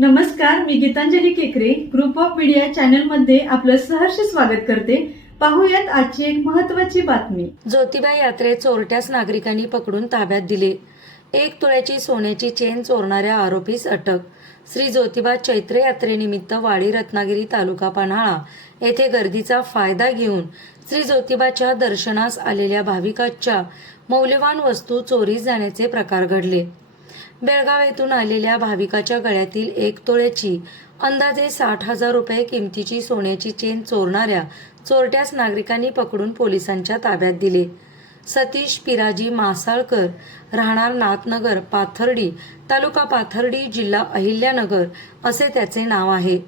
नमस्कार मी गीतांजली केकरे. Group of media चॅनलमध्ये आपलं सहर्ष स्वागत करते. पाहूयात आजची एक महत्वाची बातमी. ज्योतिबा यात्रे चोरट्यास नागरिकांनी पकडून ताब्यात दिले. एक तुळ्याची सोन्याची चेन चोरणाऱ्या आरोपीस अटक. श्री ज्योतिबा चैत्र यात्रेनिमित्त वाडी रत्नागिरी तालुका पन्हाळा येथे गर्दीचा फायदा घेऊन श्री ज्योतिबाच्या दर्शनास आलेल्या भाविकांच्या मौल्यवान वस्तू चोरी जाण्याचे प्रकार घडले. बेळगाव येथून आलेल्या भाविकाच्या गळ्यातील एक तोळ्याची अंदाजे साठ हजार रुपये किमतीची सोन्याची चेन चोरणाऱ्या चोरट्यास नागरिकांनी पकडून पोलिसांच्या ताब्यात दिले. सतीश पिराजी मासाळकर राहणार नाथनगर पाथर्डी तालुका पाथर्डी जिल्हा अहिल्यानगर असे त्याचे नाव आहे.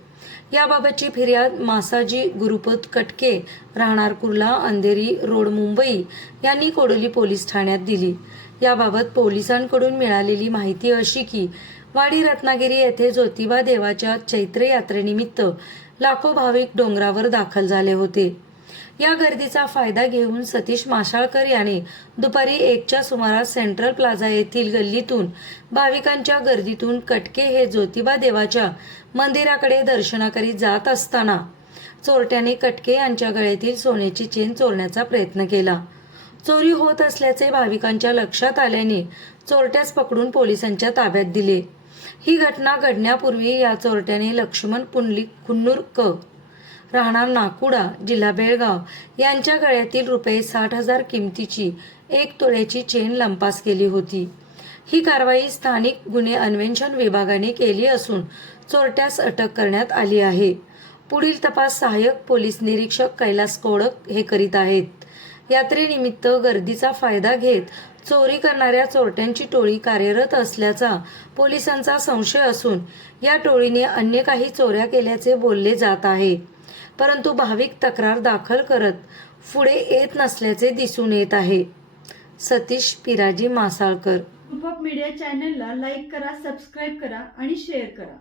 याबाबतची फिर्याद मासाजी गुरुपत कटके राहणार कुर्ला अंधेरी रोड मुंबई यांनी कोडोली पोलीस ठाण्यात दिली. याबाबत पोलिसांकडून मिळालेली माहिती अशी की वाडी रत्नागिरी येथे ज्योतिबा देवाच्या चैत्र यात्रेनिमित्त लाखो भाविक डोंगरावर दाखल झाले होते. या गर्दीचा फायदा घेऊन सतीश माशाळकर याने दुपारी एकच्या सुमारास सेंट्रल प्लाझा येथील गल्लीतून भाविकांच्या गर्दीतून कटके हे ज्योतिबा देवाच्या मंदिराकडे दर्शनाकरी जात असताना चोरट्याने कटके यांच्या गळ्यातील सोन्याची चेन चोरण्याचा प्रयत्न केला. चोरी होत असल्याचे भाविकांच्या लक्षात आल्याने चोरट्यास पकडून पोलिसांच्या ताब्यात दिले. ही घटना घडण्यापूर्वी या चोरट्याने लक्ष्मण पुंडलिक खुन्नूर क राहणार नाकुडा जिल्हा बेळगाव. यांच्या गळ्यातील रुपये साठ हजार किमतीची एक तोळ्याची चेन लंपास केली होती. ही कारवाई स्थानिक गुन्हे अन्वेषण विभागाने केली असून चोरट्यास अटक करण्यात आली आहे. पुढील तपास सहाय्यक पोलीस निरीक्षक कैलास कोडक हे करीत आहेत. यात्रेनिमित्त गर्दीचा फायदा घेत चोरी करणाऱ्या चोरट्यांची टोळी कार्यरत असल्याचा पोलिसांचा संशय असून या टोळीने अन्य काही चोऱ्या केल्याचे बोलले जात आहे. परंतु भाविक तक्रार दाखल करत पुढे येत नसल्याचे दिसून येत आहे. सतीश पिराजी मासाळकर. मीडिया चॅनलला लाईक करा सबस्क्राईब करा आणि शेअर करा.